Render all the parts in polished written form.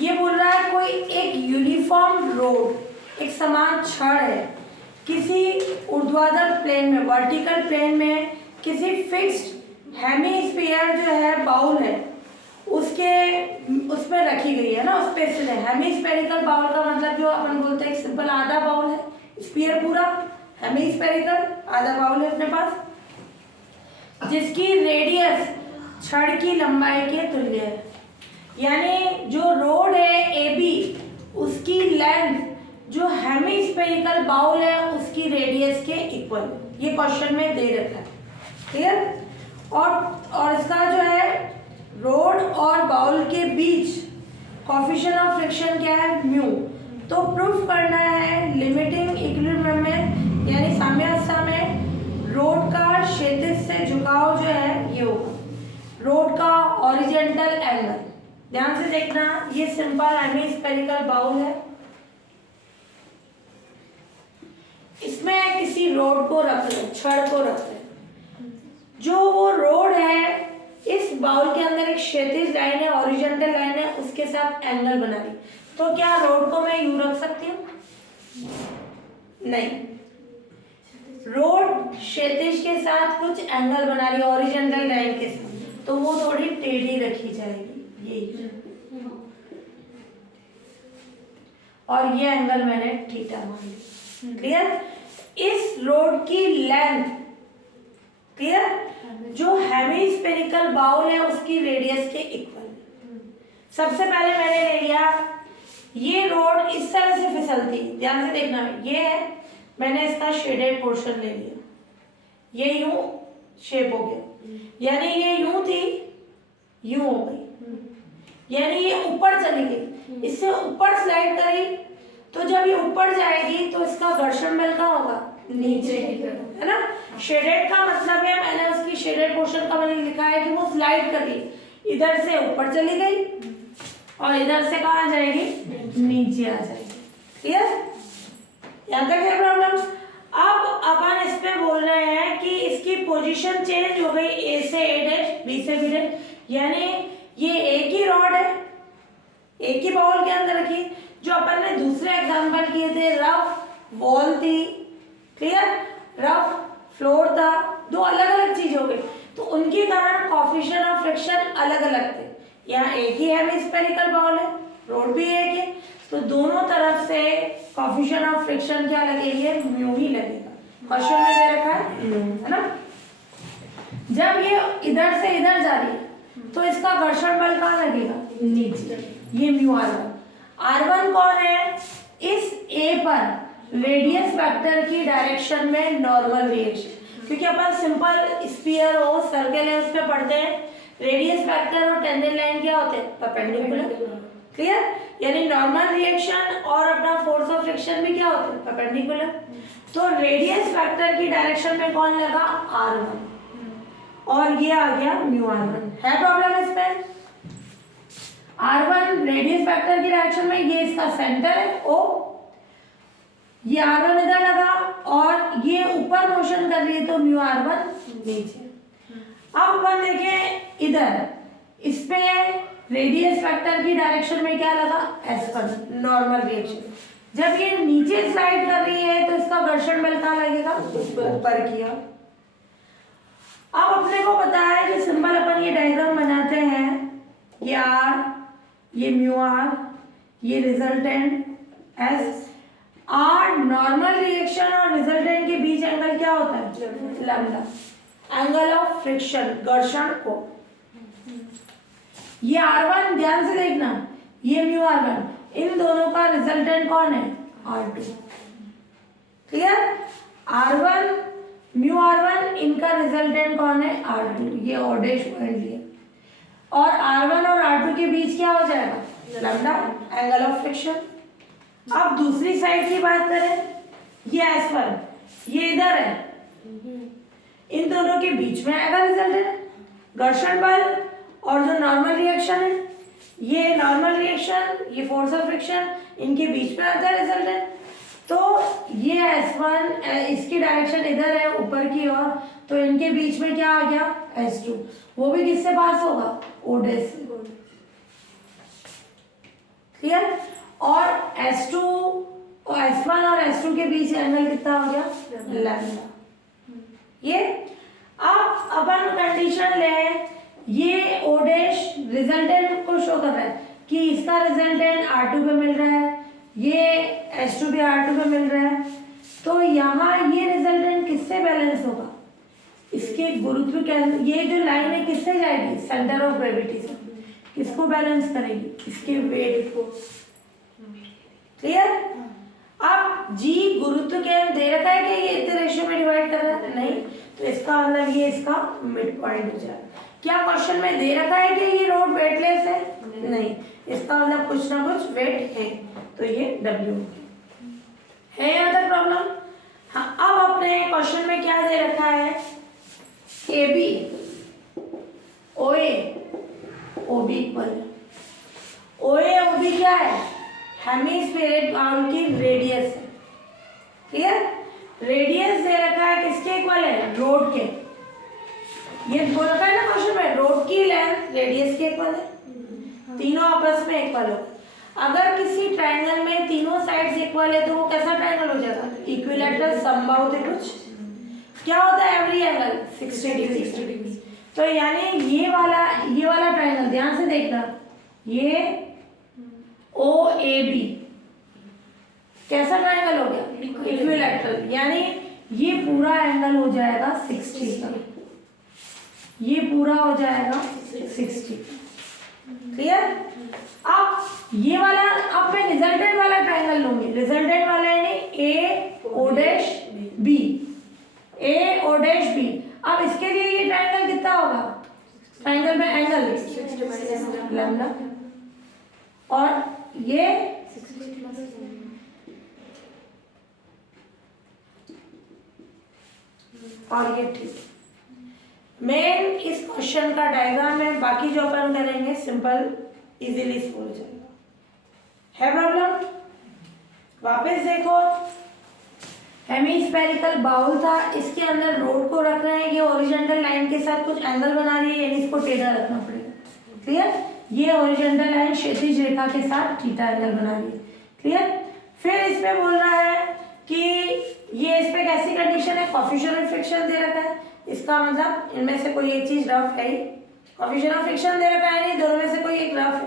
ये बोल रहा है कोई एक यूनिफॉर्म रोड, एक समान छड़ है किसी ऊर्ध्वाधर प्लेन में, वर्टिकल प्लेन में किसी फिक्स्ड हेमीस्फीयर जो है बाउल है उसमें रखी गई है ना, उस पे से हेमीस्फेरिकल बाउल का मतलब जो अपन बोलते हैं सिंपल आधा बाउल है, स्फीयर पूरा, हेमीस्फेरिकल आधा बाउल है अपने पास, जिसकी रेडियस छड़ की लंबाई के तुल्य है। यानी जो रोड है ए बी, उसकी लेंथ जो हेमीस्फेरिकल बाउल है उसकी रेडियस के इक्वल, ये क्वेश्चन में दे रखा है, क्लियर। और इसका जो है रोड और बाउल के बीच कोएफिशिएंट ऑफ फ्रिक्शन क्या है, म्यू। तो प्रूफ करना है लिमिटिंग इक्विलिब्रियम में, यानी साम्यावस्था में रोड का क्षैतिज से झुकाव जो है ये होगा, रोड का हॉरिजॉन्टल एंगल। ध्यान से देखना, ये सिंपल हेमीस्फेरिकल बाउल है, इसमें किसी रोड को रख ले, छड़ को रख ले, जो वो रोड है इस बाउल के अंदर एक क्षैतिज लाइन है, हॉरिजॉन्टल लाइन है, उसके साथ एंगल बना रही। तो क्या रोड को मैं यूं रख सकती हूँ? नहीं, रोड क्षैतिज के साथ कुछ एंगल बना रही है हॉरिजॉन्टल लाइन के साथ, तो वो थोड़ी टेढ़ी रखी जाएगी, यही। और ये एंगल मैंने थीटा मान लिया, क्लियर। इस रोड की लेंथ, क्लियर, जो हेमीस्फेरिकल बाउल है उसकी रेडियस के इक्वल। सबसे पहले मैंने ले लिया, ये रोड इस तरह से फिसलती, ध्यान से देखना, ये है, मैंने इसका शेडेड पोर्शन ले लिया, ये यूं शेप हो गया, यानी ये यूं थी, यूं हो गई, यानी ये ऊपर चली गई, इससे ऊपर स्लाइड करी, तो जब ये ऊपर जाएगी तो इसका घर्षण बल कहाँ होगा, नीचे, है ना। शेडेड का मतलब है, मैंने उसकी शेडेड पोर्शन का मैंने लिखा है कि वो स्लाइड कर ली, इधर से ऊपर चली गई और इधर से कहाँ जाएगी, नीचे आ जाएगी, क्लियर। यहाँ तक है प्रॉब्लम। अब अपन इस पे बोल रहे हैं कि इसकी पोजीशन चेंज हो गई, ए से ए डैश, बी से बी डैश, यानी ये एक ही रॉड है, एक ही बाउल के अंदर रखी, जो अपन ने दूसरे एग्जांपल किए थे, रफ वॉल थी, क्लियर, रफ फ्लोर था, दो अलग अलग चीज हो गई, तो उनके कारण कोएफिशिएंट ऑफ फ्रिक्शन अलग अलग थे। यहाँ एक ही हेमीस्फेरिकल बाउल है, रोड भी एक है, तो दोनों तरफ से कोएफिशिएंट ऑफ फ्रिक्शन क्या लगेगी, म्यू ही लगेगा, क्वेश्चन में दे रखा है ना। जब ये इधर से इधर जा रही है तो इसका घर्षण बल कहाँ लगेगा, नीचे, ये म्यू R1। R1 कौन है, इस A पर रेडियस वेक्टर की डायरेक्शन में नॉर्मल रिएक्शन, क्योंकि अपन सिंपल स्फीयर हो, सर्कल है, उस पे पढ़ते हैं, रेडियस वेक्टर और टेंजेंट लाइन क्या होते हैं, परपेंडिकुलर, क्लियर। यानी नॉर्मल रिएक्शन और अपना फोर्स ऑफ फ्रिक्शन भी क्या होते हैं, परपेंडिकुलर। तो रेडियस वेक्टर की डायरेक्शन में कौन लगा, R1, और ये आ गया म्यू R1। है प्रॉब्लम इस पे, R1 रेडियस वेक्टर की डायरेक्शन में, ये इसका सेंटर है O, ये R1 इधर लगा और ये ऊपर मोशन कर रही है, तो म्यू R1 नीचे। अब अपन देखें इधर, इस पे रेडियस वेक्टर की डायरेक्शन में क्या लगा, S1, नॉर्मल रिएक्शन। जब ये नीचे स्लाइड कर रही है तो इसका घर्षण बल कहाँ लगेगा, ऊपर की ओर। अब अपने को पता है कि सिंपल अपन ये डायग्राम बनाते हैं, ये R, ये म्यू R, ये resultant S। R normal reaction और रिजल्टेंट के बीच एंगल क्या होता है, लैम्डा, एंगल ऑफ फ्रिक्शन, घर्षण को। ये R1, ध्यान से देखना, ये म्यू R1, इन दोनों का रिजल्टेंट कौन है, R2, clear. R1 mu R1, इनका रिजल्टेंट कौन है, R2, ये ऑडेश पॉइंट लिया, और R1 और R2 के बीच क्या हो जाएगा, लैम्डा, एंगल ऑफ फ्रिक्शन। अब दूसरी साइड की बात करें, ये S1, ये इधर है, इन दोनों के बीच में आएगा रिजल्टेंट, घर्षण बल और जो नॉर्मल रिएक्शन है, ये नॉर्मल रिएक्शन, ये फोर्स ऑफ फ्रिक्शन, इनके बीच में आता है रिजल्टेंट। तो ये S1, इसकी डायरेक्शन इधर है ऊपर की ओर, तो इनके बीच में क्या आ गया, S2, वो भी किससे पास होगा, O डैश से। क्लियर। और S2 और S1 और S2 के बीच एंगल कितना हो गया, लैम्डा। ये अब अपन कंडीशन ले, ये ओ डैश रिजल्टेंट को शो कर रहा है कि इसका रिजल्टेंट R2 पे मिल रहा है, ये S2 भी R2 पे मिल रहा है। तो यहाँ ये रिजल्टेंट किससे बैलेंस होगा, इसके गुरुत्व के, ये जो लाइन है किससे जाएगी, सेंटर ऑफ ग्रेविटी से। किसको बैलेंस करेगी, इसके वेट को। क्लियर। अब G गुरुत्व के दे रखा है कि ये इतने रेशियो में डिवाइड कर रहा है, नहीं, तो इसका मतलब ये इसका मिड पॉइंट हो जाएगा। क्या क्वेश्चन में दे रखा है कि ये रोड वेटलेस है, नहीं, इसका मतलब कुछ ना कुछ वेट है, तो ये W है। यहाँ तक प्रॉब्लम। हाँ, अब अपने क्वेश्चन में क्या दे रखा है, AB OA OB इक्वल है। OA OB क्या है, हेमीस्फेरिक बाउल की रेडियस है। क्लियर। रेडियस दे रखा है किसके इक्वल है, रोड के। ये बोल रखा है ना क्वेश्चन में, रोड की लेंथ रेडियस के इक्वल है, तीनों आपस में इक्वल हो। अगर किसी ट्रायंगल में तीनों साइड्स इक्वल है तो वो कैसा ट्रायंगल हो जाएगा, इक्विलैटरल समबाहु त्रिभुज। क्या होता है एवरी एंगल 60 डिग्री। तो यानी ये वाला ट्रायंगल ध्यान से देखना, ये OAB कैसा ट्रायंगल हो गया, इक्विलैटरल, यानी ये पूरा एंगल हो जाएगा 60 का, ये पूरा हो जाएगा 60। क्लियर। अब ये वाला, अब मैं रिजल्टेंट वाला ट्रायंगल लूंगी। रिजल्टेंट वाला यानी AO'B, AO'B। अब इसके लिए ये ट्रायंगल कितना होगा, ट्रायंगल में एंगल लैम्डा, और ये और ये ठीक। मेन इस क्वेश्चन का डायग्राम है, बाकी जो अपन करेंगे सिंपल इजीली हो जाएगा। है प्रॉब्लम। वापस देखो, हेमीस्फेरिकल बाउल था, इसके अंदर रोड को रख रहे हैं, ये हॉरिजॉन्टल लाइन के साथ कुछ एंगल बना रही है, यानी इसको टेढ़ा रखना पड़ेगा। क्लियर। ये हॉरिजॉन्टल लाइन क्षैतिज रेखा के साथ थीटा एंगल बना रही है। क्लियर। फिर इसमें बोल रहा है कि ये इस पे कैसी कंडीशन है, कोएफिशिएंट ऑफ फ्रिक्शन दे रखा है, इसका मतलब इनमें से कोई एक चीज रफ है ही, कोएफिशिएंट ऑफ फ्रिक्शन दे रखा है, नहीं, दोनों में से कोई एक रफ है।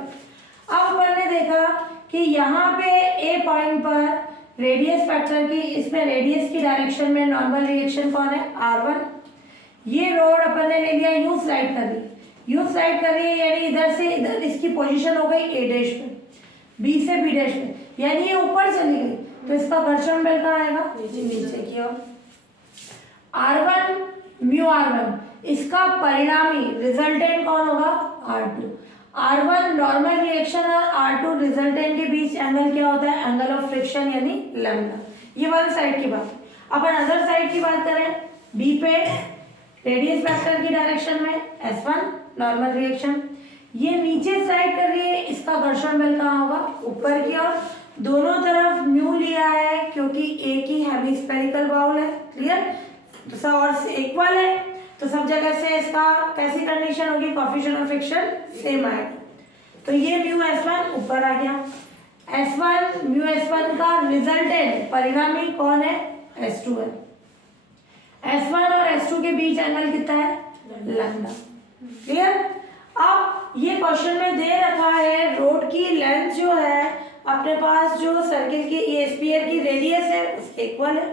अब अपन ने देखा कि यहाँ पे ए पॉइंट पर रेडियस फैक्टर की, इसमें रेडियस की डायरेक्शन में नॉर्मल रिएक्शन कौन है, R1। ये रोड अपन ने ले लिया, यू स्लाइड कर दी, यू स्लाइड कर रही है, यानी इधर से इधर इसकी पोजीशन हो गई A डैश पे, B से B डैश पे, यानी ये ऊपर चली गई, तो इसका घर्षण बल कहाँ आएगा, नीचे की ओर। R1 म्यू R1, इसका परिणामी रिजल्टेंट कौन होगा, R2। R1 नॉर्मल रिएक्शन और R2 रिजल्टेंट के बीच एंगल क्या होता है, एंगल ऑफ फ्रिक्शन यानी लैम्डा। ये वन साइड की बात। अपन अदर साइड की बात करें, B पे रेडियस वेक्टर की डायरेक्शन में S1 नॉर्मल रिएक्शन, ये नीचे साइड कर रही है, इसका घर्षण बल कहाँ होगा, ऊपर की ओर। दोनों तरफ म्यू लिया है क्योंकि एक ही हेमीस्फेरिकल बाउल है। क्लियर। तो सब और इक्वल है, तो सब जगह से इसका कैसी कंडीशन होगी, कोएफिशिएंट ऑफ फ्रिक्शन सेम आएगा। तो ये म्यू S1 ऊपर आ गया, S1 म्यू S1 का रिजल्टेंट परिणामी कौन है, S2 है। S1 और S2 के बीच एंगल कितना है, लैम्डा। क्लियर। अब ये क्वेश्चन में दे रखा है रोड की लेंथ जो है अपने पास, जो सर्किल की ये स्फीयर की रेडियस है उसके इक्वल है,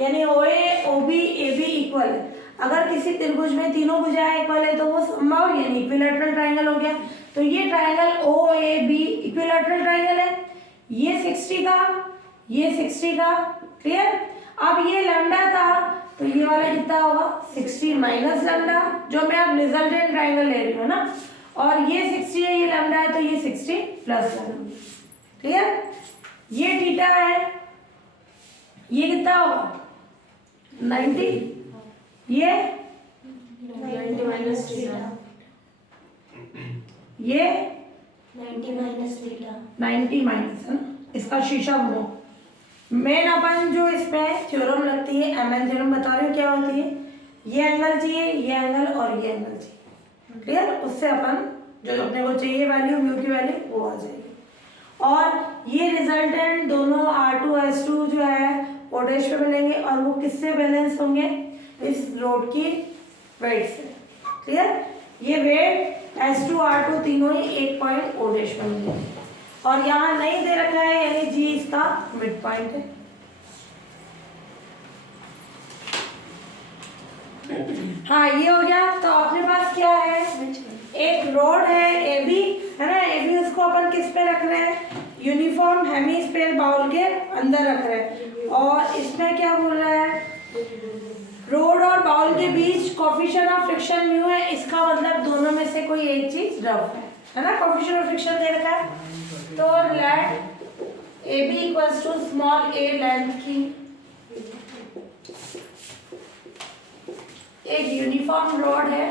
यानी OA OB AB इक्वल है। अगर किसी त्रिभुज में तीनों भुजाएं इक्वल है तो वो समबाहु यानी इक्विलैटरल ट्रायंगल हो गया। तो ये ट्रायंगल OAB इक्विलैटरल ट्रायंगल है, ये 60 का, ये 60 का। क्लियर। अब ये लैम्डा था तो ये वाला कितना होगा, 60 माइनस लैम्डा, जो मैं अब रिजल्टेंट ट्रायंगल ले रही हूँ ना, और ये 60 है, ये लैम्डा है, तो ये 60 प्लस लैम्डा। क्लियर। ये थीटा है, ये कितना होगा 90, ये 90 माइनस थीटा, ये 90 माइनस थीटा, 90 माइनस है ना, इसका शीशा बनो। मेन अपन जो इसमें थ्योरम लगती है, MN थ्योरम बता रही हूँ क्या होती है, ये एंगल चाहिए, ये एंगल और ये एंगल चाहिए। क्लियर। उससे अपन जो अपने को चाहिए वैल्यू म्यू की वैल्यू वो आ जाएगी। और ये रिजल्टेंट दोनों R2S2 जो है वो डैश पे मिलेंगे और वो किससे बैलेंस होंगे, इस रोड की वेट से। क्लियर, ये वेट S2 R2 तीनों ही 1 पॉइंट O डैश पे मिलेंगे और यहाँ नहीं दे रखा है यानी G इसका मिड पॉइंट है। हाँ ये हो गया। तो अपने पास क्या है, एक रोड है AB है ना, AB उसको अपन किस पे रख रहे हैं, यूनिफॉर्म हेमीस्फीयर बाउल के अंदर रख रहे हैं और इसमें क्या बोल रहा है, रोड और बाउल के बीच कोफिशिएंट ऑफ फ्रिक्शन म्यू है, इसका मतलब दोनों में से कोई एक चीज रफ है ना, कोफिशिएंट ऑफ फ्रिक्शन दे रखा है। तो let AB equals to small a length की एक यूनिफॉर्म रोड है।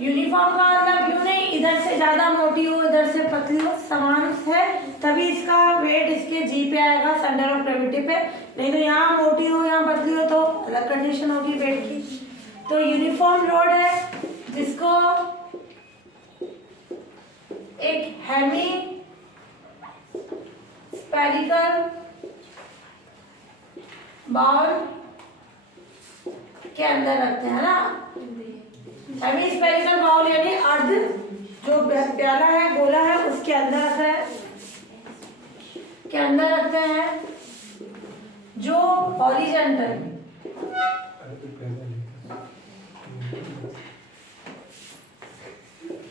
यूनिफॉर्म का मतलब यूं नहीं इधर से ज्यादा मोटी हो इधर से पतली हो, समान है, तभी इसका वेट इसके G पे आएगा सेंटर ऑफ ग्रेविटी पे, नहीं तो यहाँ मोटी हो यहाँ पतली हो तो अलग कंडीशन होगी वेट की। तो यूनिफॉर्म रोड है जिसको एक हेमी स्फेरिकल बाउल के अंदर रखते हैं ना, हेमी स्फेरिकल बाउल यानी अर्ध जो प्याला है गोला है उसके अंदर रखते हैं, के अंदर रखते हैं जो हॉरिजॉन्टल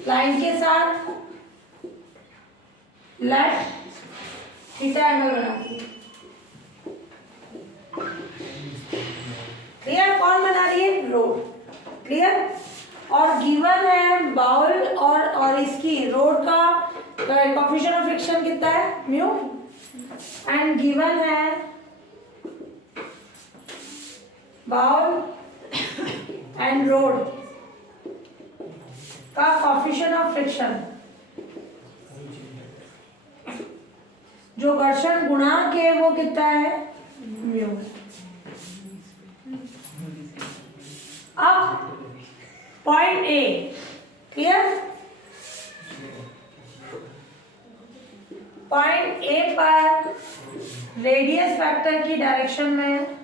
लाइन के साथ लेफ्ट थीटा एंगल बनाती है। क्लियर, कौन बना रही है, रोड। क्लियर, और गिवन है बाउल और इसकी रोड का कोएफिशिएंट ऑफ फ्रिक्शन कितना है, म्यू, एंड गिवन है बाउल एंड रोड का कोएफिशिएंट ऑफ फ्रिक्शन जो घर्षण गुणांक है वो कितना है, म्यू। अब point A, clear, point A पर रेडियस वेक्टर की डायरेक्शन में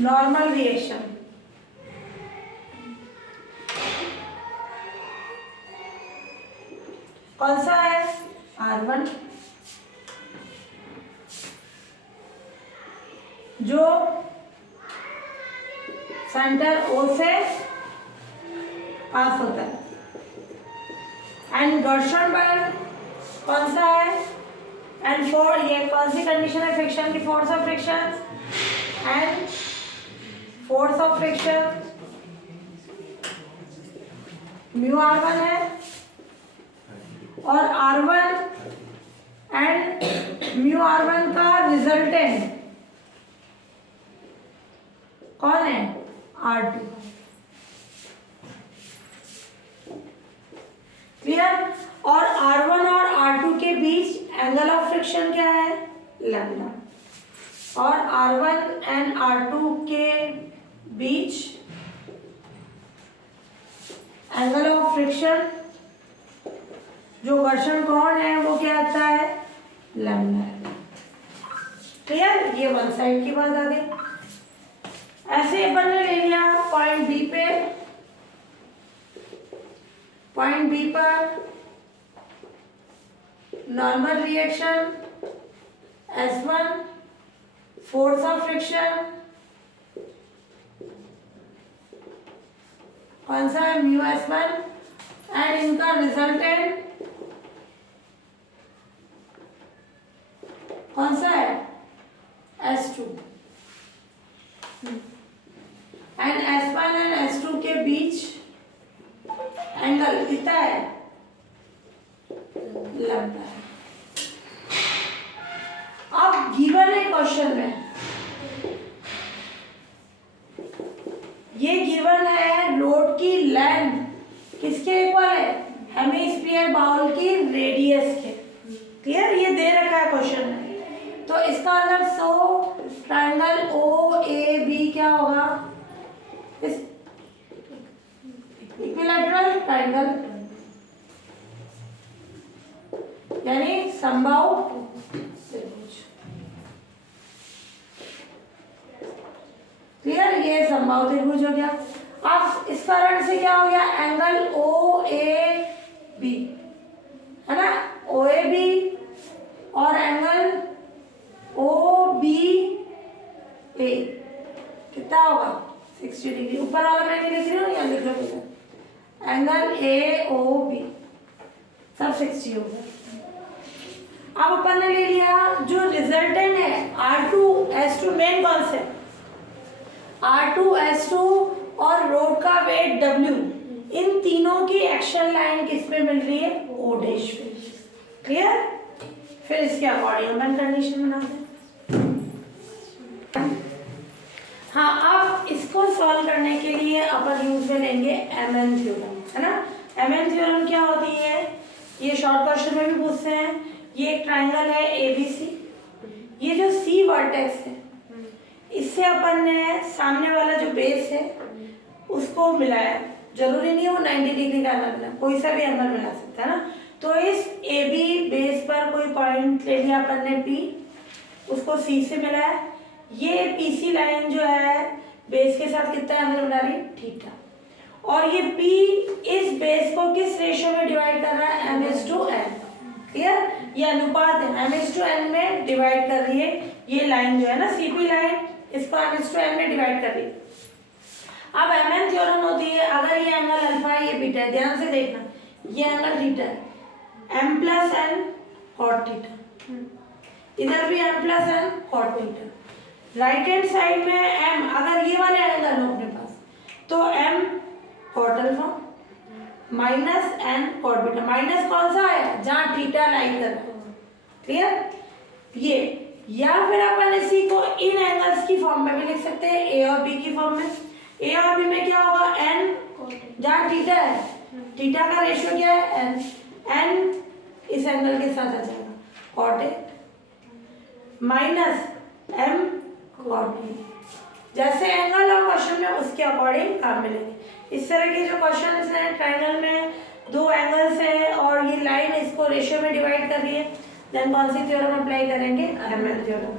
नॉर्मल रिएक्शन कौन सा है, R1, जो सेंटर O से पास होता है, एंड घर्षण बल कौन सा है, एंड फोर, ये कौन सी कंडीशन है फ्रिक्शन की, force of friction and force of friction mu R1 है और R1 एंड म्यू R1 का रिजल्टेंट कौन है, R2। क्लियर, और R1 और R2 के बीच एंगल ऑफ फ्रिक्शन क्या है, लैम्डा, और R1 एंड R2 के बीच एंगल ऑफ फ्रिक्शन जो घर्षण कोण है वो क्या आता है, लैम्डा। क्लियर, ये वन साइड की बात आ गई। ऐसे अपन ने ले लिया पॉइंट बी पे, पॉइंट बी पर normal reaction S1, force of friction कौन सा है, म्यू S1, एंड इनका रिजल्टेंट कौन सा है, S2, and S1 and S2 के बीच एंगल कितना है, लैम्डा है। अब गिवन है क्वेश्चन में, ये गिवन है रोड की लेंथ किसके इक्वल है, हेमीस्फीयर बाउल की रेडियस के। क्लियर, ये दे रखा है क्वेश्चन में, तो इसका मतलब सो ट्रायंगल OAB क्या होगा, इस ट्राइंगल यानी समबाहु त्रिभुज। क्लियर, ये समबाहु त्रिभुज हो गया। अब इस कारण से क्या हो गया, एंगल ओ ए बी है ना, ओ ए बी और एंगल ओ बी ए कितना होगा 60 डिग्री। ऊपर वाला मैं नहीं लिख रही हूँ, यहाँ लिख लो बेटा, एंगल ए ओ बी सब 60 होगा। अब अपन ने ले लिया जो रिजल्टेंट है R2S2, मेन कॉन्सेप्ट R2S2 और रोड का वेट W, इन तीनों की एक्शन लाइन किस पे मिल रही है, O डैश पे। क्लियर, फिर इसके अकॉर्डिंग अपन कंडीशन बनाते हैं। हाँ, अब इसको सॉल्व करने के लिए अपन यूज में लेंगे MN थ्योरम, है ना। MN थ्योरम क्या होती है, ये शॉर्ट क्वेश्चन में भी पूछते हैं। ये एक ट्राइंगल है ABC, ये जो C वर्टेक्स है इससे अपन ने सामने वाला जो बेस है उसको मिलाया। जरूरी नहीं हो 90 डिग्री का एंगल मिला, कोई सा भी एंगल मिला सकता है ना। तो इस AB बेस पर कोई पॉइंट ले लिया अपन ने P, उसको C से मिलाया। ये PC लाइन जो है बेस के साथ कितना एंगल बना रही है, थीटा। और ये P इस बेस को किस रेशियो में डिवाइड कर रहा है, M/N। क्लियर, ये अनुपात है, M/N में डिवाइड कर रही है। ये लाइन जो है ना CP लाइन, इसको M/N में डिवाइड कर रही है। अब MN थ्योरम होती है, अगर ये एंगल अल्फा है, ये बीटा है, ध्यान से देखना, ये एंगल थीटा है, M+N cot थीटा, इधर भी M+N cot theta. Right hand side में M, अगर ये वाले एंगल हो अपने पास तो M cot alpha minus N cot beta. Minus कौन सा आया, जहाँ थीटा लाइन कर रहा है। क्लियर, ये, या फिर अपन इसी को इन एंगल्स की फॉर्म में भी लिख सकते हैं, A और B की फॉर्म में। A और B में क्या होगा, N, जहाँ थीटा है, थीटा का रेशियो क्या है, N इस एंगल के साथ आ जाएगा cot A minus M cot B। जैसे एंगल और क्वेश्चन में उसके अकॉर्डिंग काम मिलेंगे। इस तरह के जो क्वेश्चंस हैं, ट्राइंगल में दो एंगल्स हैं और ये लाइन इसको रेशियो में डिवाइड कर रही है, देन कौन सी थ्योरम अप्लाई करेंगे, MN थ्योरम।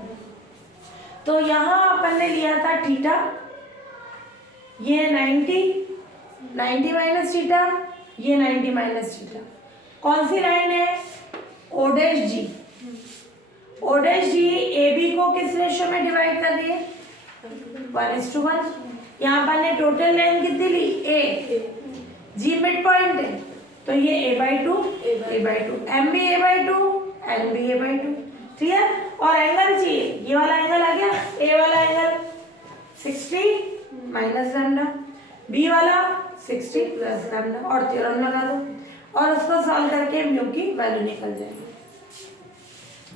तो यहाँ अपन ने लिया था थीटा, ये 90 माइनस थीटा, ये 90 माइनस थीटा। कौन सी लाइन है, O dash G। O dash G AB को किस रेशियो में डिवाइड कर रही है, 1:1। यहाँ पर ने टोटल लाइन कितनी ली, A, G मिड पॉइंट है तो ये A/2, M भी A/2, N भी A/2। क्लियर, और एंगल चाहिए, ये वाला एंगल आ गया, A वाला एंगल 60 माइनस लैम्डा, B वाला 60 प्लस लैम्डा, और थ्योरम लगा दो और उसको सॉल्व करके म्यू की वैल्यू निकल जाएगी।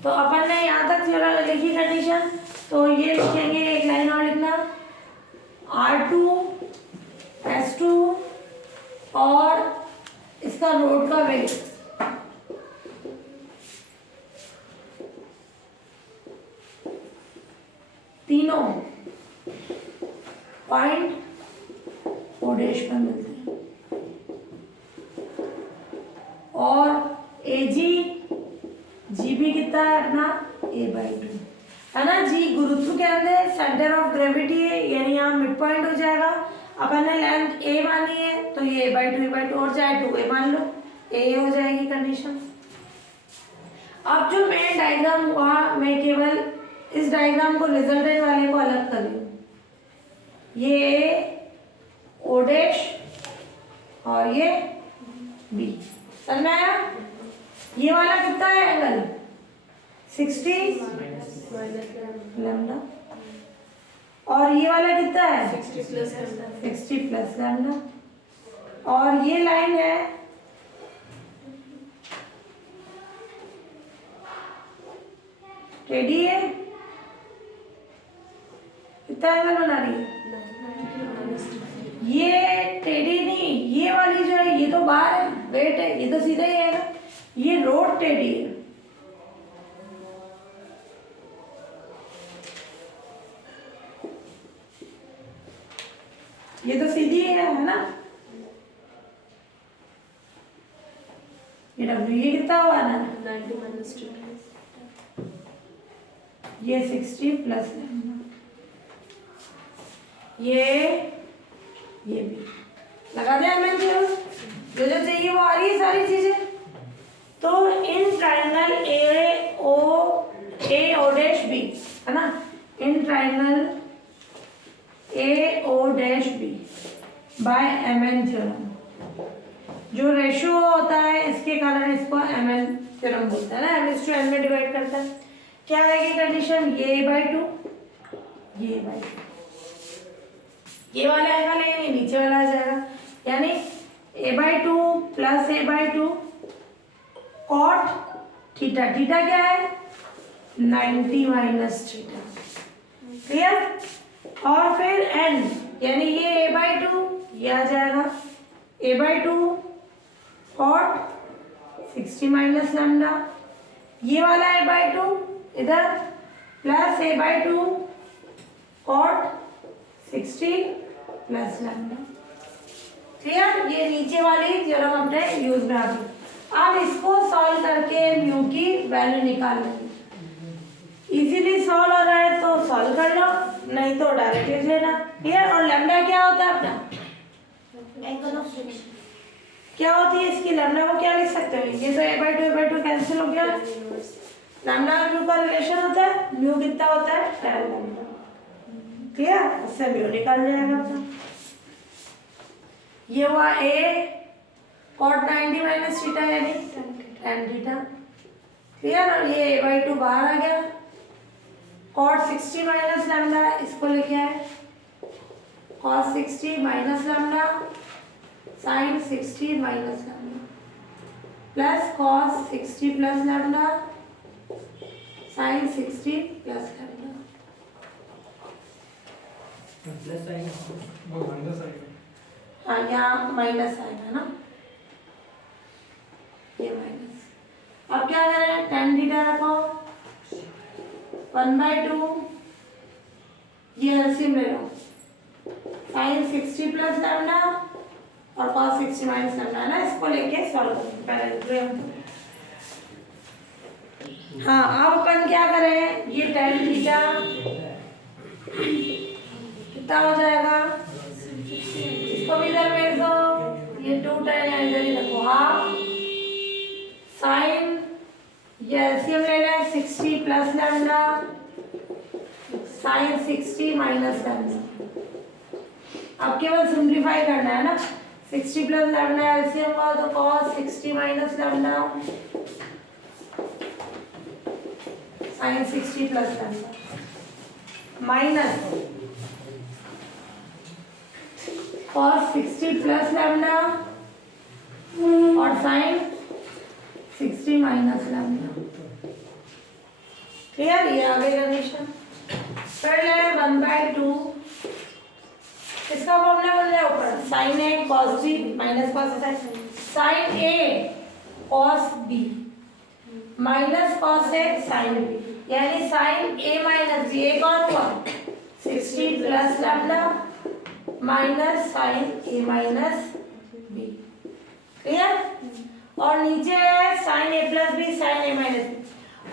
तो अपन ने यहाँ तक थ्योरम लिखी कंडीशन, तो ये लिखेंगे, एक लाइन और लिखना, R2S2 और इसका रोड का वेट तीनों पॉइंट O डैश पर मिलते हैं और GB कितना है अपना, A/2 है ना। G गुरुत्व के अंदर सेंटर ऑफ ग्रेविटी है, यानी यहाँ मिड पॉइंट हो जाएगा। अपन ने लेंथ A मानी है तो ये A/2 और चाहे 2A मान लो, A हो जाएगी कंडीशन। अब जो मेन डायग्राम हुआ, मैं केवल इस डायग्राम को रिजल्टेंट वाले को अलग कर रही हूँ। ये O डैश और ये B, समझ में आया। ये वाला कितना है एंगल, 60 लैम्डा, और ये वाला कितना है 60 प्लस लैम्डा, और ये लाइन है टेढ़ी है, कितना एंगल बना रही है, ये टेढ़ी नहीं, ये वाली जो है ये तो बाहर है, वेट है, ये तो सीधा ही है ना, ये रोड टेढ़ी है। ये तो सीधी है ना। ये डब्ल्यू, ये कितना हुआ ना, 90 minus theta. ये 60 प्लस लैम्डा, ये भी लगा दिया मैंने, जो जो चाहिए वो आ रही है सारी चीजें। तो in triangle A O dash B है ना, in triangle A O dash B by M N theorem, जो रेशियो होता है इसके कारण इसको एम एन थ्योरम बोलते हैं ना, एम इज टू एन में डिवाइड करता है। क्या आएगी कंडीशन, ये बाई टू, ये बाई टू, ये वाला आएगा लेकिन नीचे वाला आ जाएगा, यानी A by two plus A by two cot theta, theta क्या है 90 माइनस थीटा, क्लियर। और फिर एन, यानी ये ए बाई टू, ये आ जाएगा A by two cot 60 minus lambda, ये वाला ए बाई टू इधर plus A by two cot 60 plus lambda, clear. ये नीचे वाली थ्योरम हमने यूज में आती। अब इसको सॉल्व करके म्यू की वैल्यू निकाल लेंगे। इजीली सॉल्व हो रहा है तो सॉल्व कर लो, नहीं तो डायरेक्ट लिख लेना, क्लियर। और लैम्डा क्या होता है अपना, Angle of friction. क्या होती है इसकी लैम्डा को क्या लिख सकते हो, ये तो ए बाई टू कैंसिल हो गया, लैम्डा और म्यू का रिलेशन होता है, म्यू कितना होता है tan लैम्डा, क्लियर। उससे म्यू निकाल जाएगा अपना। ये हुआ ए कॉट 90 माइनस थीटा यानी tan थीटा, क्लियर। और ये ए बाई टू बाहर आ गया, कॉट 60 माइनस लैम्डा, इसको लिखे है cos 60 minus lambda sine 60 minus lambda plus cos 60 plus lambda sine 60 plus lambda. Plus आएगा, वो माइनस आएगा। हाँ यहाँ माइनस आएगा ना, ये माइनस। अब क्या करें, tan थीटा रखो 1/2, ये एलसीएम ले लो, साइन 60 प्लस लैम्डा और cos 60 माइनस लैम्डा है ना, इसको लेके सॉल्व करें पहले। हाँ अब अपन क्या करें, ये tan थीटा कितना हो जाएगा, इसको भी इधर भेज दो, ये 2 tan है इधर ही रखो, हाफ साइन, ये एलसीएम ले लें 60 plus lambda sine 60 minus lambda. अब केवल सिंप्लीफाई करना है ना, 60 प्लस लैम्डा एलसीएम हुआ तो cos 60 minus lambda sine 60 plus lambda minus cos 60 plus lambda और साइन 60 माइनस लैम्डा, क्लियर। ये आगे कंडीशन फिर ले 1/2, इसका फॉर्मूला बोल रहे ऊपर, sign A cos B minus cos A, sign A cos B minus cos A sine B, यानी साइन ए माइनस बी, ए कौन हुआ 60 plus lambda minus sign A minus B, clear. और नीचे है sine A plus B sine A minus B,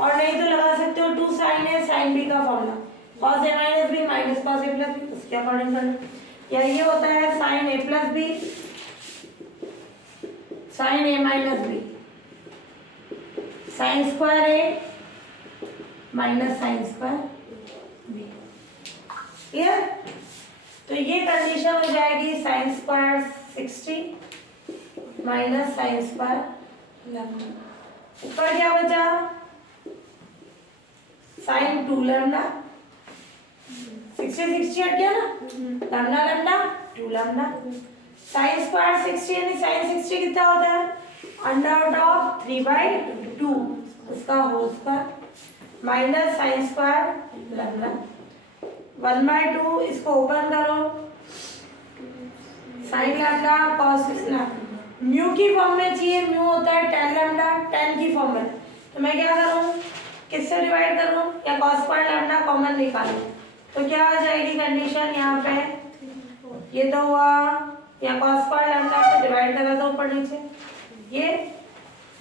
और नहीं तो लगा सकते हो 2 साइन ए साइन बी का formula, cos A minus B minus cos A plus B, उसके अकॉर्डिंग करना, या ये होता है sine A plus B sine A minus B sine square A minus sine square B, clear. तो ये कंडीशन हो जाएगी sine square 60 minus sine square lambda, ऊपर क्या बचा साइन 2 लैम्डा, 60 हट गया ना, lambda lambda 2 lambda, sign square 60 यानी साइन 60 कितना होता है अंडर रूट ऑफ 3/2 उसका whole square minus sine square lambda 1/2, इसको ओपन करो, sine lambda cos lambda, mu की फॉर्म में चाहिए, म्यू होता है tan लैम्डा, tan की फॉर्म में, तो मैं क्या करूँ, किससे डिवाइड करूँ, या cos स्क्वायर लैम्डा कॉमन निकालूं, तो क्या आ जाएगी कंडीशन यहाँ पे, ये तो हुआ, या cos स्क्वायर लैम्डा से डिवाइड करा था ऊपर नीचे,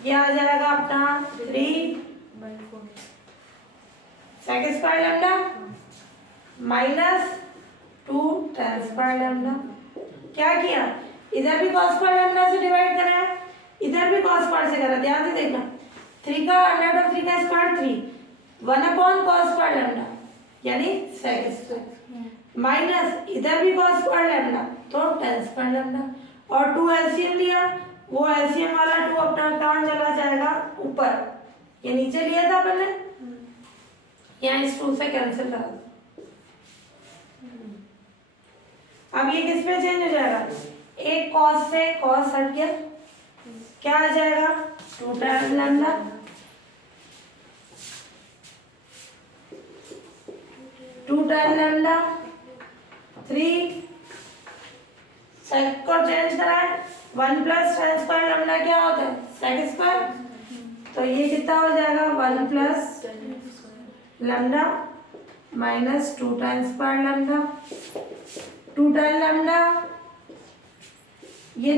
ये आ जाएगा अपना 3 sec square lambda minus 2 tan square lambda. क्या किया, इधर भी cos स्क्वायर लैम्डा से डिवाइड करा है, इधर भी cos स्क्वायर से करा। ध्यान से देखना, 3 का अंडर ऑफ 3 का square 3, 1 upon cos square lambda यानी सेक स्क्वायर माइनस इधर भी cos स्क्वायर लैम्डा तो tan स्क्वायर लैम्डा और 2 एलसीएम लिया, वो एलसीएम वाला 2 अपना कहाँ चला जाएगा ऊपर, ये नीचे लिया था अपन ने, यहाँ इस 2 से कैंसिल करा दो। अब ये किस में चेंज हो जाएगा, एक cos से cos हट गया, क्या आ जाएगा 2 tan लैम्डा 2 tan लैम्डा 3 सेक को चेंज करा है 1 प्लस tan स्क्वायर लैम्डा क्या होता है सेक स्क्वायर, तो ये कितना हो जाएगा 1 plus lambda minus 2 tan square lambda 2 tan lambda, ये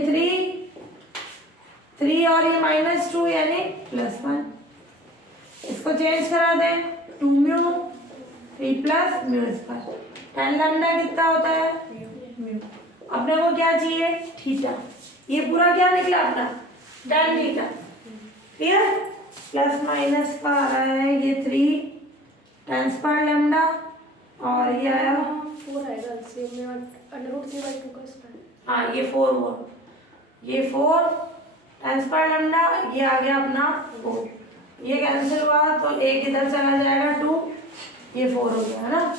3 और ये माइनस 2 यानी +1, इसको चेंज करा दें 2 mu 3 plus mu square. tan lambda कितना होता है म्यू, अपने को क्या चाहिए थीटा, ये पूरा क्या निकला अपना tan theta, clear. Plus minus का आ रहा है ये 3 tan स्क्वायर लैम्डा और ये आया 4 आएगा सेम में √3/2 का स्क्वायर। हाँ ये 4 हुआ, ये 4 tan स्क्वायर लैम्डा, ये आ गया अपना 4, ये कैंसिल हुआ तो एक इधर चला जाएगा 2, ये 4 हो गया है ना,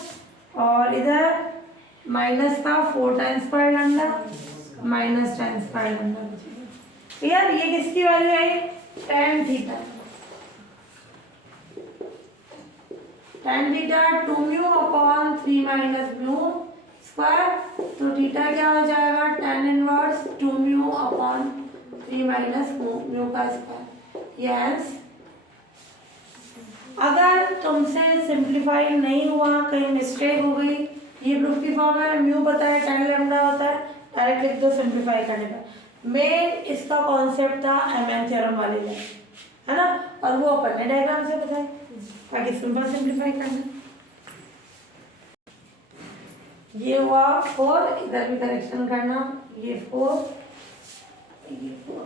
और इधर माइनस का 4 tan square lambda minus tan square lambda. Clear, ये किसकी वैल्यू आई tan theta, tan theta 2 mu upon 3 minus mu square, तो थीटा क्या हो जाएगा tan inverse 2 mu upon 3 minus mu का स्क्वायर। यस, अगर तुमसे सिंप्लीफाई नहीं हुआ, कहीं मिस्टेक हो गई, ये प्रूफ की फॉर्म है, म्यू पता है tan लैम्डा होता है, डायरेक्ट लिख दो सिंप्लीफाई करने का। मेन इसका कॉन्सेप्ट था एमएन थ्योरम वाली लाइन, है ना, और वो अपन ने डायग्राम से बताया, बाकी सिंपल सिंप्लीफाई करना। ये हुआ 4, इधर भी करेक्शन करना, ये 4 ये 4,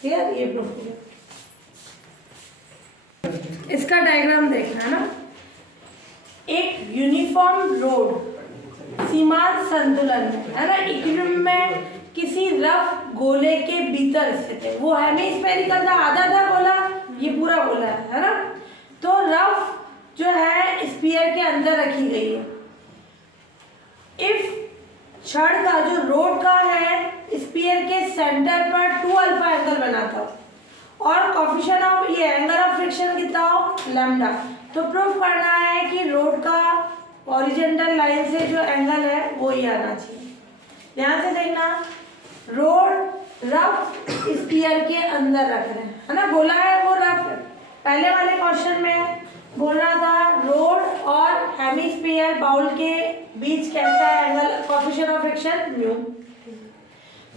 क्लियर, ये प्रूफ किया। इसका डायग्राम देखना है ना, एक यूनिफॉर्म रोड सीमांत संतुलन में है ना, इक्विलिब्रियम में किसी रफ गोले के भीतर स्थित है, वो हेमिस्फेरिकल था, आधा था गोला, ये पूरा गोला है ना, तो रफ जो है स्फीयर के अंदर रखी गई है। इफ छड़ का जो रोड का है स्फीयर के सेंटर पर 2 अल्फा एंगल बनाता हो और कोफिशिएंट ऑफ ये एंगल ऑफ फ्रिक्शन कितना हो लैम्डा, तो प्रूफ करना है कि रोड का हॉरिजॉन्टल लाइन से जो एंगल है वो ये आना चाहिए। ध्यान से देखना, रोड रफ स्फीयर के अंदर रख रहे हैं, है ना, बोला है वो रफ, पहले वाले क्वेश्चन में बोल रहा था रोड और हेमिस्फीयर बाउल के बीच कैसा angle coefficient of friction mu,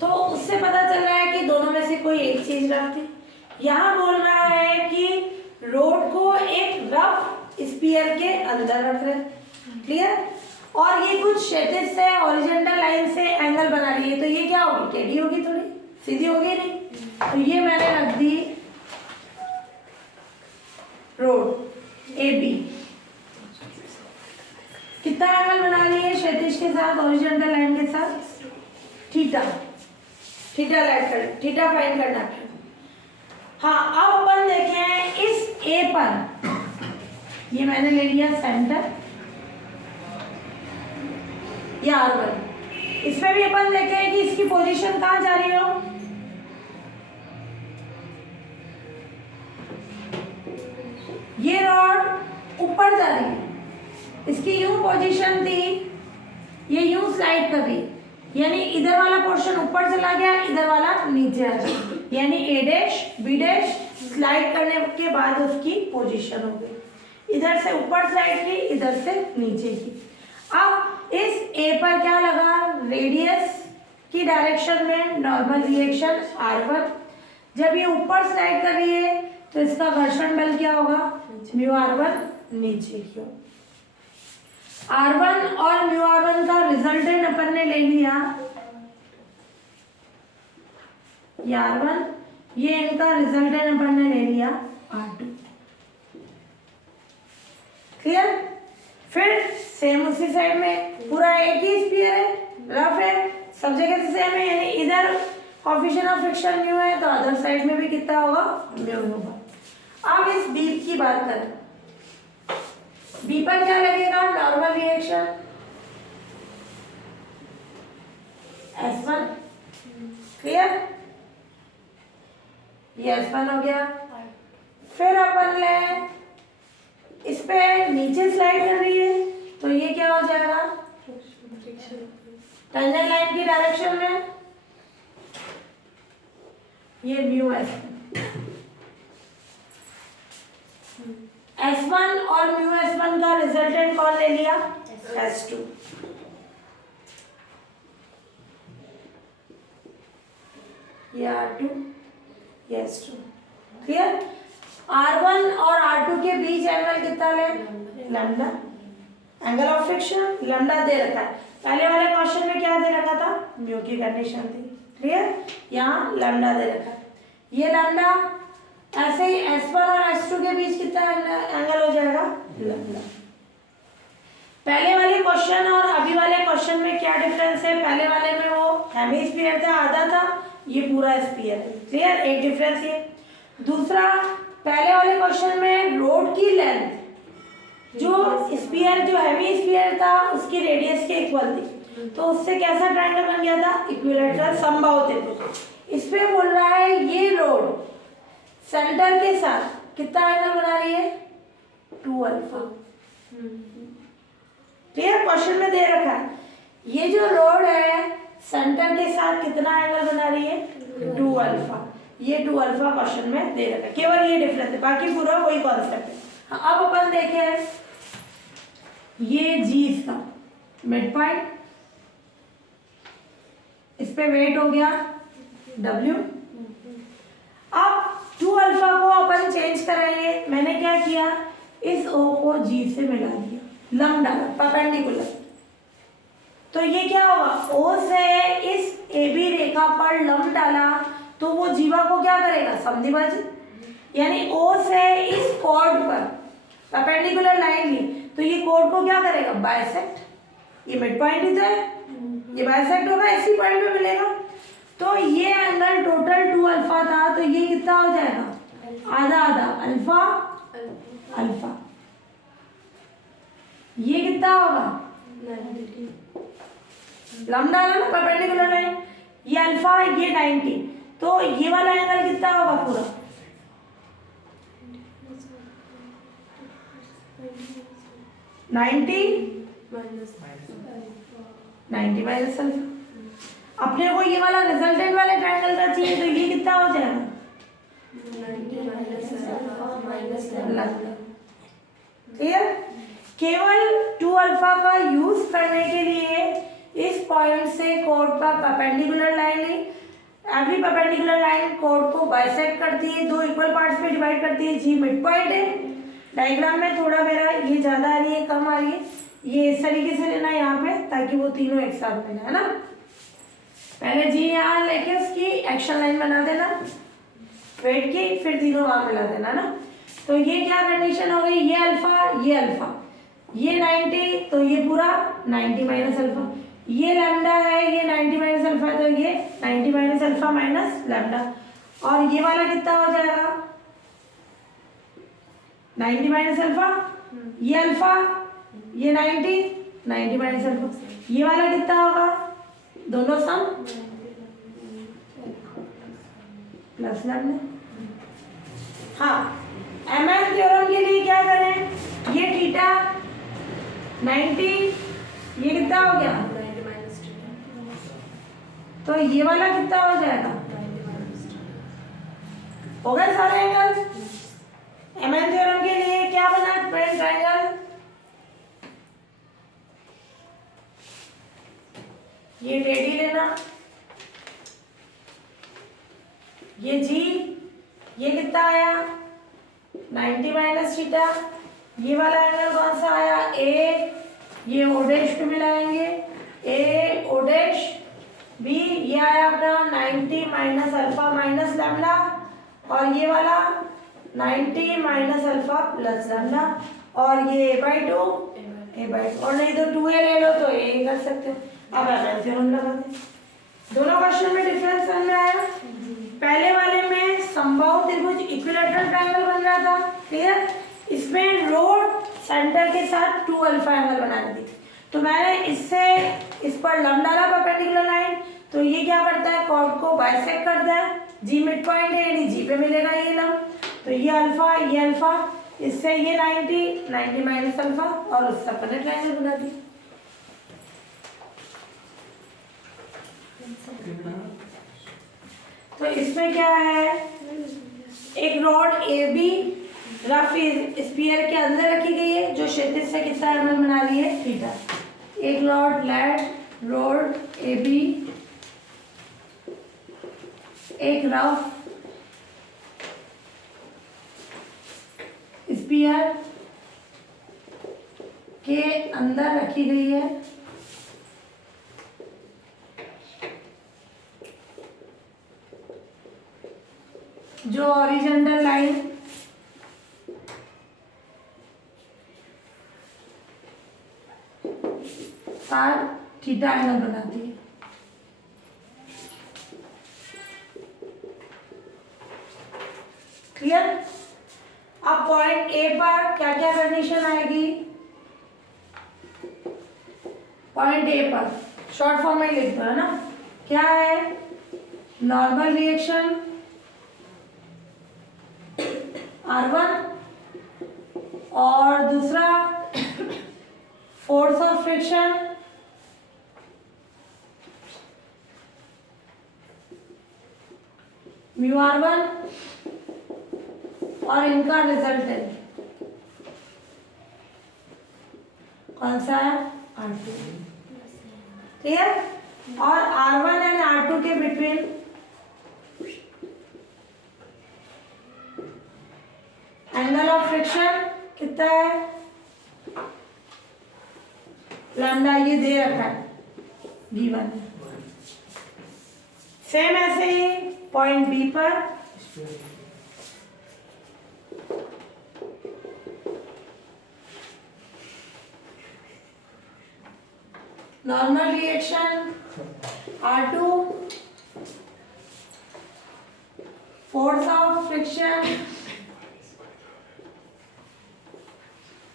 तो उससे पता चल रहा है कि दोनों में से कोई एक चीज रफ थी। यहाँ बोल रहा है कि रोड को एक रफ स्फीयर के अंदर रख रहे हैं, क्लियर, और ये कुछ क्षैतिज से हॉरिजॉन्टल लाइन से एंगल बना रही है, तो ये क्या होगी टेढ़ी होगी, थोड़ी सीधी होगी नहीं, तो ये मैंने रख दी रोड ए बी। कितना एंगल बना लिए क्षैतिज के साथ हॉरिजॉन्टल लाइन के साथ थीटा, थीटा लाइट कर थीटा फाइंड करना है। हाँ, अब अपन देखें इस ए पर, ये मैंने ले लिया सेंटर या R1, इसमें भी अपन देखें कि इसकी पोजीशन कहाँ जा रही हो, ये रॉड ऊपर जा रही है, इसकी यूं पोजीशन थी, ये यूं स्लाइड कर रही, यानी इधर वाला पोर्शन ऊपर चला गया, इधर वाला नीचे आ गया, यानी ए डैश बी डैश स्लाइड करने के बाद उसकी पोजीशन हो गई, इधर से ऊपर स्लाइड की, इधर से नीचे की। अब इस ए पर क्या लगा, रेडियस की डायरेक्शन में नॉर्मल रिएक्शन R1, जब ये ऊपर स्लाइड कर रही है तो इसका घर्षण बल क्या होगा, म्यू r1 नीचे की ओर। r1 और म्यू r1 का रिजल्टेंट अपन ने ले लिया, ये r1, ये इनका रिजल्टेंट अपन ने ले लिया r2। क्लियर? फिर सेम उसी साइड में पूरा एक ही स्फीयर है, रफ है, सब जगह से सेम है, यानी इधर कोएफिशिएंट ऑफ फ्रिक्शन म्यू है तो अदर साइड में भी कितना होगा, म्यू होगा। अब इस बी की बात करें, बी पर क्या लगेगा, नॉर्मल रिएक्शन S1। क्लियर? ये S1 हो गया। फिर अपन ले इस पे नीचे स्लाइड कर रही है तो ये क्या हो जाएगा, टेंजेंट लाइन की डायरेक्शन में ये म्यू S1 और म्यू S1 का रिजल्टेंट कौन ले लिया, S2। ये R2, ये S2। क्लियर? R1 और R2 के बीच एंगल कितना ले, lambda, angle of friction lambda दे रखा है। पहले वाले क्वेश्चन में क्या दे रखा था, म्यू की कंडीशन थी। क्लियर? यहाँ लैम्डा दे रखा है, ये लैम्डा, ऐसे ही S1 और S2 के बीच कितना एंगल हो जाएगा, लैम्डा। पहले वाले क्वेश्चन और अभी वाले क्वेश्चन में क्या डिफरेंस है, पहले वाले में वो हेमिस्फीयर था, आधा था, ये पूरा स्फीयर है। क्लियर? एक डिफरेंस ये। दूसरा, पहले वाले क्वेश्चन में रोड की लेंथ जो स्फीयर, जो हेमिस्फीयर था उसकी रेडियस के इक्वल थी, तो उससे कैसा ट्रायंगल बन गया था, इक्विलैटरल समबाहु त्रिभुज। इस पे बोल रहा है ये रोड सेंटर के साथ कितना एंगल बना रही है, 2 अल्फा। क्लियर? क्वेश्चन में दे रखा है ये जो रोड है सेंटर के साथ कितना एंगल बना रही है, 2 अल्फा। ये 2 अल्फा क्वेश्चन में दे रखा है, केवल ये डिफरेंस है, बाकी पूरा वही कॉन्सेप्ट है। हाँ, अब अपन देखें ये जी इसका मिड पॉइंट, इस पे वेट हो गया W। अब 2 अल्फा को अपन चेंज कराएंगे, मैंने क्या किया, इस O को G से मिला दिया, लंब डाला परपेंडिकुलर, तो ये क्या होगा, O से इस AB रेखा पर लंब डाला तो वो जीवा को क्या करेगा, समद्विभाजित, यानी O से इस कॉर्ड पर परपेंडिकुलर लाइन ली तो ये कॉर्ड को क्या करेगा, बाइसेक्ट। ये मिड पॉइंट ही तो है, ये बाइसेक्ट होगा, इसी पॉइंट पे मिलेगा। तो ये एंगल टोटल 2 अल्फा था, तो ये कितना हो जाएगा, आधा आधा, अल्फा अल्फा। ये कितना होगा, लंब डाला ना परपेंडिकुलर लाइन, ये अल्फा, ये 90, तो ये वाला एंगल कितना होगा पूरा, 90 माइनस अल्फा। अपने को ये वाला रिजल्टेंट वाले ट्रायंगल का चाहिए, तो ये कितना हो जाएगा, क्लियर? केवल 2 अल्फा का यूज करने के लिए इस पॉइंट से कोड पर परपेंडिकुलर लाइन ली, एवरी परपेंडिकुलर लाइन कोड को बाइसेक्ट करती है, 2 इक्वल पार्ट्स में डिवाइड करती है। जी मिड पॉइंट है, डायग्राम में थोड़ा मेरा ये ज़्यादा आ रही है, कम आ रही है, ये इस तरीके से लेना यहाँ पे ताकि वो तीनों एक साथ मिले, है ना। पहले जी यहाँ लेके उसकी एक्शन लाइन बना देना वेट की, फिर तीनों वहाँ मिला देना ना। तो ये क्या कंडीशन हो गई, ये अल्फा, ये अल्फा, ये 90, तो ये पूरा 90 माइनस अल्फा, ये लैम्डा है, ये 90 माइनस अल्फा है, तो ये 90 माइनस अल्फा माइनस लैम्डा, और ये वाला कितना हो जाएगा, 90 माइनस अल्फा, ये अल्फा, ये 90 माइनस अल्फा, ये वाला कितना होगा, दोनों सम प्लस लैम्डा। हाँ, एमएन थ्योरम के लिए क्या करें, ये थीटा 90, ये कितना हो गया, तो ये वाला कितना हो जाएगा, हो गए सारे एंगल। एमएन थ्योरम के लिए क्या बना, ट्रेन ट्रायंगल, ये टेढ़ी लेना, ये जी, ये कितना आया 90 माइनस थीटा। ये वाला एंगल कौन सा आया ए, ये ओ डैश पे मिलाएंगे, ए ओ डैश बी, ये आया अपना 90 माइनस अल्फा माइनस लैम्डा, और ये वाला 90 माइनस अल्फा प्लस लैम्डा, और ये a/2 और नहीं तो 2a ले लो तो a कर सकते हो। अब एरर थ्योरम लगा दें। दोनों क्वेश्चन में डिफरेंस समझ में आया। पहले वाले में समबाहु त्रिभुज इक्विलैटरल ट्रायंगल बन रहा था, क्लियर। इसमें रोड सेंटर के साथ 2 अल्फा एंगल बनानी थी, तो मैंने इससे इस पर लंब डाला परपेंडिकुलर लाइन, तो ये क्या करता है कॉर्ड को बाइसेक्ट करता है, जी मिड पॉइंट है यानी जी पे मिलेगा ये लंब, तो ये अल्फा, इससे ये 90 माइनस अल्फा और उस सब पर ट्रायंगल बना दी। तो इसमें क्या है, एक rod A B rough sphere के अंदर रखी गई है जो क्षैतिज से कितना एंगल बना रही है थीटा। एक रॉड ए बी एक रफ स्फीयर के अंदर रखी गई है जो हॉरिजॉन्टल लाइन थीटा एंगल बनाती है। क्लियर। अब पॉइंट ए पर क्या क्या कंडीशन आएगी, पॉइंट ए पर शॉर्ट फॉर्म में लिख दो है ना, क्या है नॉर्मल रिएक्शन R1 और दूसरा force of friction mu R1 और इनका रिजल्टेंट कौन सा है R2, क्लियर। और R1 एंड R2 के बिटवीन एंगल ऑफ फ्रिक्शन कितना है लैम्डा, ये दे रखा है V1। सेम ऐसे ही पॉइंट बी पर normal reaction R2 force of friction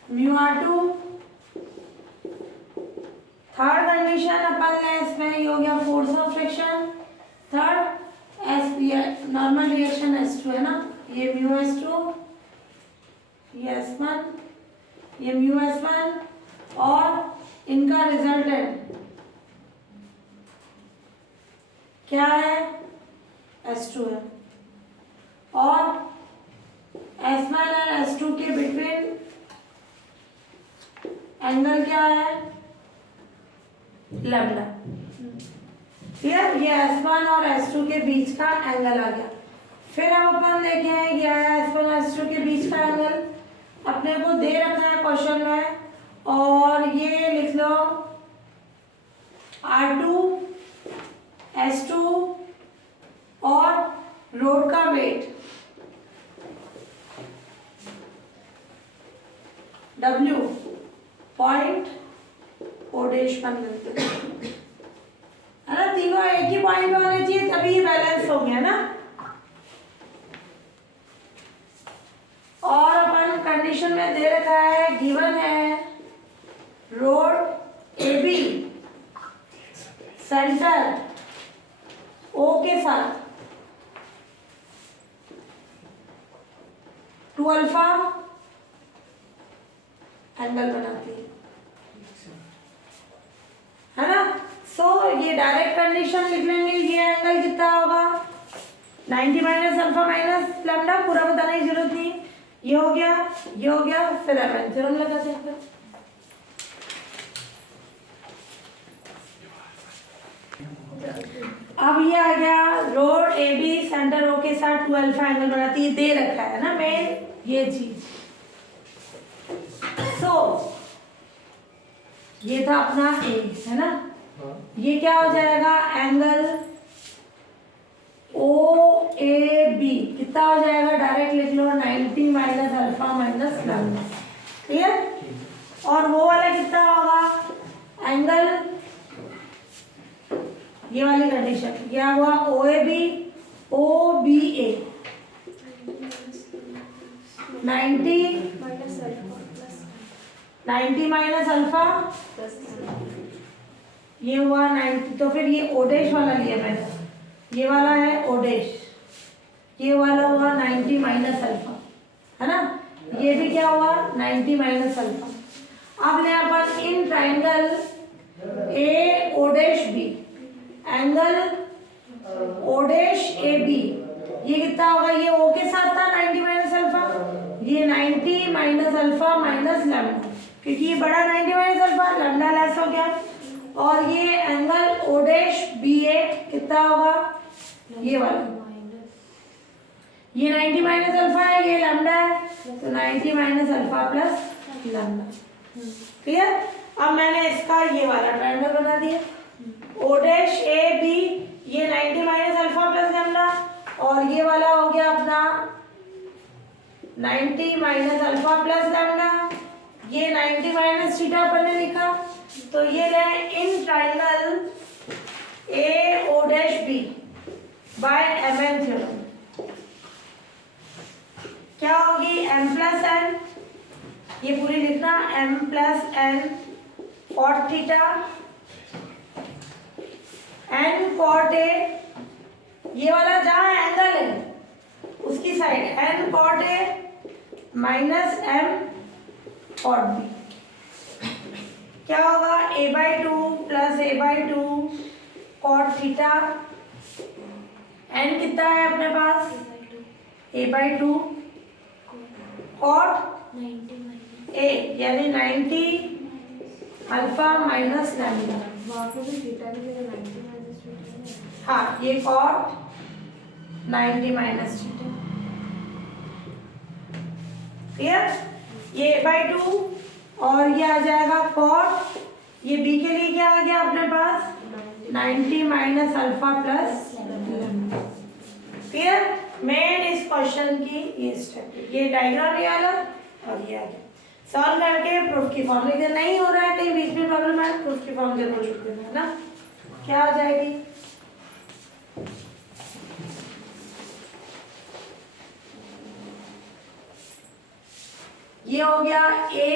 mu R2। Third condition अपन ने इसमें ये हो गया force of friction, third normal reaction S2 है ना, ये म्यू S2, ये S1, ये म्यू S1 और इनका रिजल्टेंट क्या है S2 है, और S1 और S2 के बिटवीन एंगल क्या है लैम्डा, क्लियर। ये S1 और S2 के बीच का एंगल आ गया। फिर अब अपन देखें क्या है S1 और S2 के बीच का एंगल अपने को दे रखा है क्वेश्चन में, और ये लिख लो R2 S2 और रोड का weight W point O dash बन मिलते हैं, है ना। तीनों एक ही पॉइंट पे होने चाहिए तभी बैलेंस हो गया ना। और अपन कंडीशन में दे रखा है गिवन है rod A B centre O के साथ 2 अल्फा एंगल बनाती है ना। सो ये डायरेक्ट कंडीशन लिख लेंगे, ये एंगल कितना होगा 90 माइनस अल्फा माइनस लैम्डा, पूरा बताने की जरूरत नहीं, ये हो गया, फिर एरर थ्योरम लगाते हैं। अब ये आ गया rod A B centre O के साथ 2 अल्फा एंगल बनाती है, दे रखा है ना मेन ये चीज। सो ये था अपना ए है ना, ये क्या हो जाएगा एंगल ओ ए बी कितना हो जाएगा, डायरेक्ट लिख लो 90 minus alpha minus lambda, clear. और वो वाला कितना होगा एंगल, ये वाली कंडीशन क्या हुआ O A B O B A 90 minus alpha plus 90 minus alpha, ये हुआ 90। तो फिर ये ओडेश वाला लिया मैंने, ये वाला है ओडेश, ये वाला हुआ 90 माइनस अल्फा है ना, ये भी क्या हुआ 90 माइनस अल्फा। अब यहाँ पर इन triangle A O dash B angle O dash A B ये कितना होगा, ये ओ के साथ था 90 माइनस अल्फा, ये 90 माइनस अल्फा माइनस लैम्डा, क्योंकि ये बड़ा 90 माइनस अल्फा लैम्डा लेस हो गया। और ये एंगल ओडेश बी ए कितना होगा, ये वाला ये 90 माइनस अल्फा है, ये लैम्डा है, तो 90 minus alpha plus lambda, clear. अब मैंने इसका ये वाला ट्रायंगल बना दिया ओडेश ए बी, ये 90 माइनस अल्फा प्लस लैम्डा, और ये वाला हो गया अपना 90 माइनस अल्फा प्लस लैम्डा, ये 90 माइनस थीटा अपन ने लिखा। तो ये ले in triangle A O dash B by M N theorem क्या होगी m प्लस एन, ये पूरी लिखना m plus N cot theta n cot A, ये वाला जहाँ एंगल है उसकी side n cot A minus m cot B, क्या होगा a/2 plus a/2 cot theta, n कितना है अपने पास a/2 कॉट ए यानी 90 अल्फा माइनस लैम्डा, वहाँ पे भी थीटा की जगह 90 माइनस थीटा। हाँ ये कॉट 90 माइनस थीटा, क्लियर। ये a/2 और ये आ जाएगा कॉट, ये b के लिए क्या आ गया अपने पास 90 minus alpha plus lambda, clear. Main इस क्वेश्चन की ये स्टेप, ये डायग्राम ये वाला और ये आ गया। सॉल्व करके प्रूफ की फॉर्म लिख देना, नहीं हो रहा है कहीं बीच में प्रॉब्लम है प्रूफ की फॉर्म जरूर लिख देना है ना, क्या हो जाएगी ये हो गया a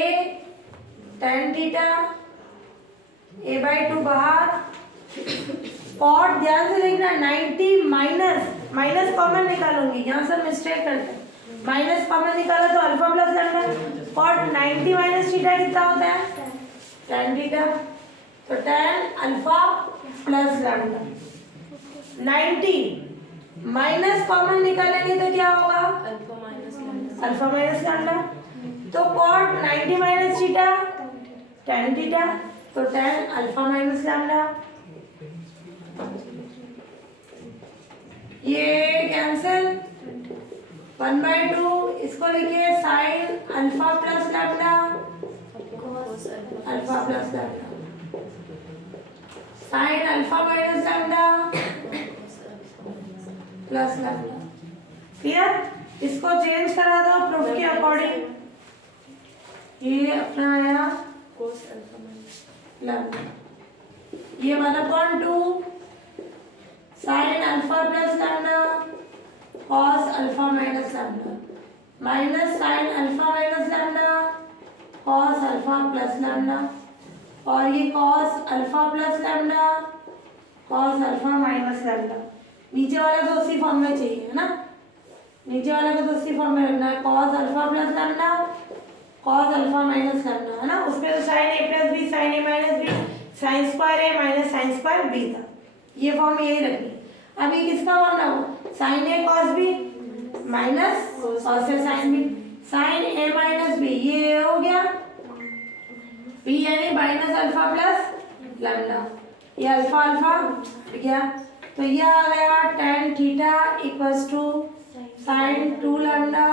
tan थीटा a/2 बाहर कॉट, ध्यान से लिखना 90 माइनस माइनस कॉमन निकालूंगी, यहाँ से मिस्टेक करते हैं, माइनस कॉमन निकाला तो alpha plus lambda, cot 90 minus theta कितना होता है tan थीटा, तो tan alpha plus lambda, 90 minus common निकालेंगे तो क्या होगा अल्फा माइनस लैम्डा, तो cot 90 minus theta tan theta, तो tan अल्फा माइनस लैम्डा, ये कैंसिल 1/2, इसको लिखिए sine alpha plus lambda alpha plus lambda, sine alpha minus lambda plus lambda, clear. इसको चेंज करा दो प्रूफ के अकॉर्डिंग, ये अपना आया कोस अल्फा माइनस लैम्डा, ये 1/2 sign alpha plus lambda cos alpha minus lambda minus sign alpha minus lambda cos alpha plus lambda, और ये cos alpha plus lambda cos alpha minus lambda, नीचे वाला तो उसी फॉर्म में चाहिए है ना, नीचे वाले को तो उसी फॉर्म में रखना है cos alpha plus lambda cos alpha minus lambda है ना, उसमें तो sign A plus B sine A minus B sine square A minus sine square B था, ये फॉर्म यही रखनी। अब ये किसका फॉर्म है sine A cos B minus cos A sine B, sine A minus B ये हो गया बी यानी माइनस अल्फा प्लस लैम्डा, ये अल्फा अल्फा ठीक है, तो ये आ गया tan theta equals to sine 2 lambda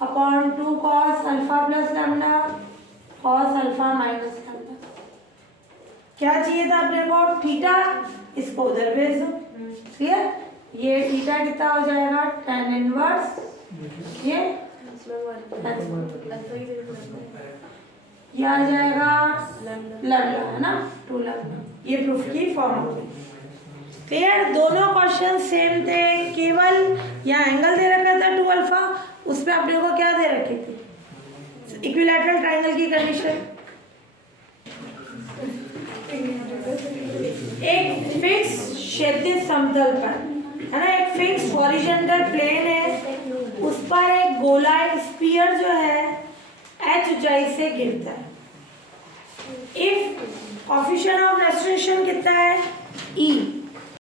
upon 2 cos alpha plus lambda cos alpha minus lambda. क्या चाहिए था अपने को? थीटा, इसको उधर भेज दो। क्लियर? ये थीटा कितना हो जाएगा? tan इनवर्स ये आ जाएगा लैम्डा है ना, 2 लैम्डा। ये प्रूफ की फॉर्म होगी। क्लियर? दोनों क्वेश्चन सेम थे, केवल यहाँ एंगल दे रखा था 2 अल्फा, उसमें अपने को क्या दे रखी थी? इक्विलैटरल ट्रायंगल की कंडीशन। एक फिक्स क्षैतिज समतल पर है ना, एक फिक्स हॉरिजॉन्टल प्लेन है, उस पर एक गोलाकार स्फीयर जो है h ऊंचाई से गिरता है। इफ कोफिशिएंट ऑफ रेस्ट्रिक्शन कितना है?